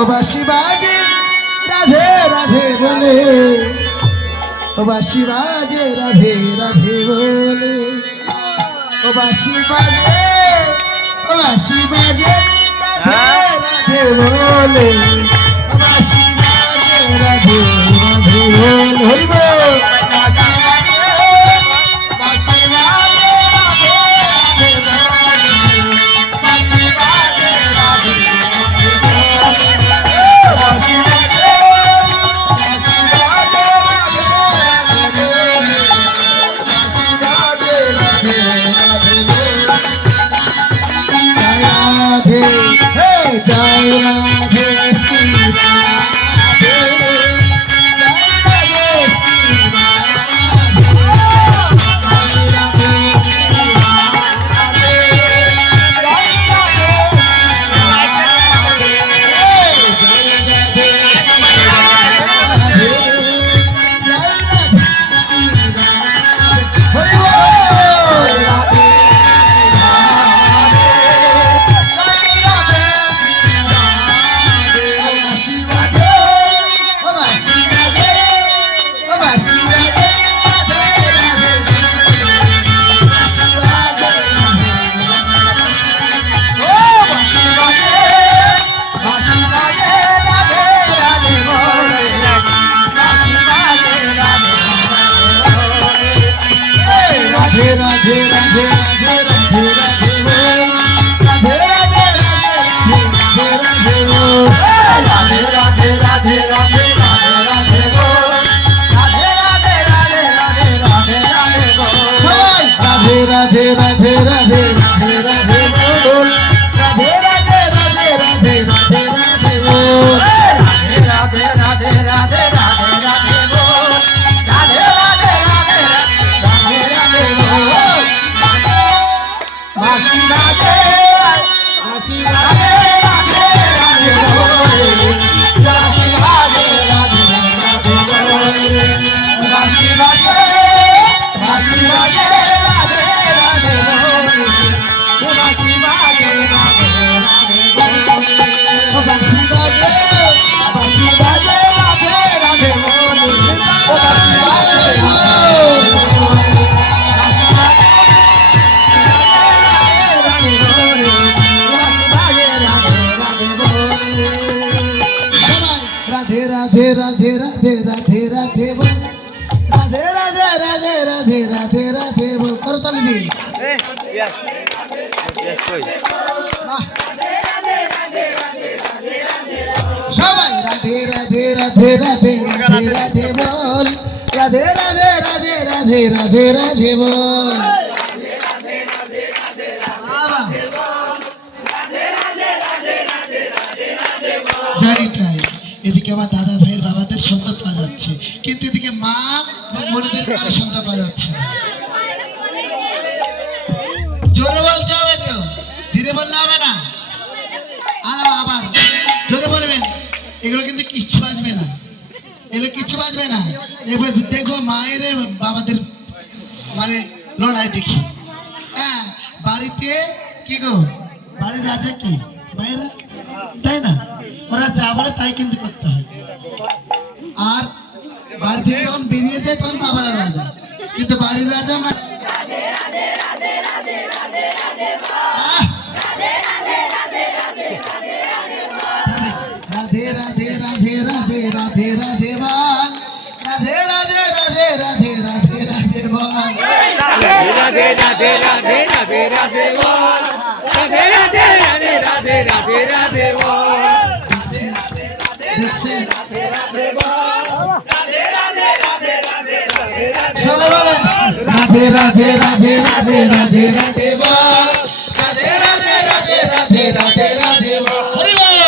ও বাঁশি বাজে রাধে রাধে বলে, ও বাঁশি বাজে রাধে রাধে বলে, ও বাঁশি বাজে, ও বাঁশি বাজে রাধে রাধে বলে, ও বাঁশি বাজে রাধে রাধে বলে, হইব বাঁশি বাজে, বাঁশি বাজে রাধে রাধে বলে, বাঁশি বাজে রাধে রাধে বলে, বাঁশি বাজে, বাঁশি বাজে রাধে রাধে বলে, বাঁশি বাজে রাধে রাধে বলে। রাধে হে জয় রাধে শ্রী রাধে, জয় রাধে শ্রী রাধে, জয় রাধে শ্রী রাধে, জয় রাধে শ্রী রাধে, জয় রাধে শ্রী রাধে, জয় রাধে শ্রী রাধে, হরি বল রাধে राधे राधे राधे राधे राधे बोल, राधे राधे राधे राधे बोल, राधे राधे राधे राधे राधे बोल, राधे राधे राधे राधे राधे बोल, राधे राधे राधे राधे राधे बोल, राधे राधे राधे राधे राधे बोल, राधे राधे राधे राधे राधे बोल, राधे राधे राधे राधे राधे बोल, बांशी बाजे, बांशी बाजे राधे राधे बोल, बांशी बाजे राधे राधे बोल, बांशी बाजे, बांशी बाजे राधे राधे बोल, बांशी बाजे राधे राधे बोल, बांशी बाजे, बांशी बाजे राधे राधे बोल, बांशी बाजे राधे राधे राधे राधे राधे राधे बोल, राधे राधे राधे राधे राधे राधे बोल, करो ताली दी सबाई, राधे राधे राधे राधे राधे राधे बोल, राधे राधे राधे राधे राधे राधे बोल, জানি তাই এদিকে আমার দাদা ভাইয়ের বাবাদের সন্তান পাওয়া যাচ্ছে, কিন্তু এদিকে মা মনিদের কারো সন্তান পাওয়া যাচ্ছে না। জোরে বলতে হবে তো, ধীরে বললে হবে না, আবার জোরে বলবেন, এগুলো কিন্তু কিচ্ছু বাজবে না, এগুলো কিচ্ছু বাজবে না। এবার দেখো মায়ের বাবাদের মানে লড়াই দেখি, হ্যাঁ বাড়িতে কি গো, বাড়ির রাজা কি মায়েরা, তাই না, ওরা যা বলে তাই কিন্তু করতে হয়, আর বাড়ি থেকে যখন বেরিয়ে যায় তখন বাবারা রাজা, কিন্তু বাড়ির রাজা রাধে রাধে রাধে রাধে রাধে রাধে বল, রাধে রাধে রাধে রাধে রাধে রাধে বল, রাধে রাধে রাধে রাধে রাধে রাধে বল, রাধে রাধে রাধে রাধে রাধে রাধে বল, দেখছেন রাধে রাধে বল, রাধে রাধে রাধে রাধে রাধে সবাই বলেন রাধে রাধে রাধে রাধে রাধে রাধে বল, রাধে রাধে রাধে রাধে রাধে রাধে বল, হরি বল,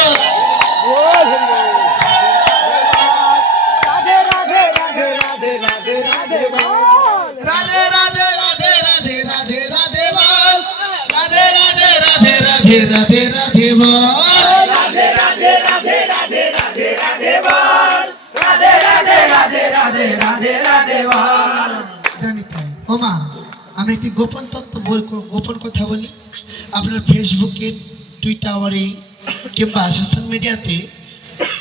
রাধে রাধে রাধে রাধে রাধে রাধে বল, রাধে রাধে রাধে রাধে রাধে রাধে বল, রাধে রাধে রাধে রাধে রাধে রাধে বল, রাধে রাধে রাধে রাধে রাধে রাধে বল, রাধে রাধে রাধে রাধে রাধে রাধে বল। জানি তাই ও মা, আমি একটি গোপন তত্ত্ব গোপন কথা বলি, আপনার ফেসবুকে টুইটারে কিংবা সোশ্যাল মিডিয়াতে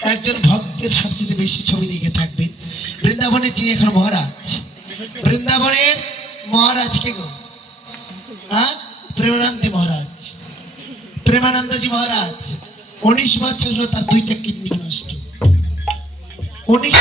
একজন ভক্তের সবচেয়ে বেশি ছবি দেখে থাকবে বৃন্দাবনে যিনি এখন মহারাজ। বৃন্দাবনের মহারাজ কে গো? হ্যাঁ, প্রেমানন্দী মহারাজ। প্রেমানন্দজি মহারাজ 19 বছর হলো তার 2টা কিডনি নষ্ট। 19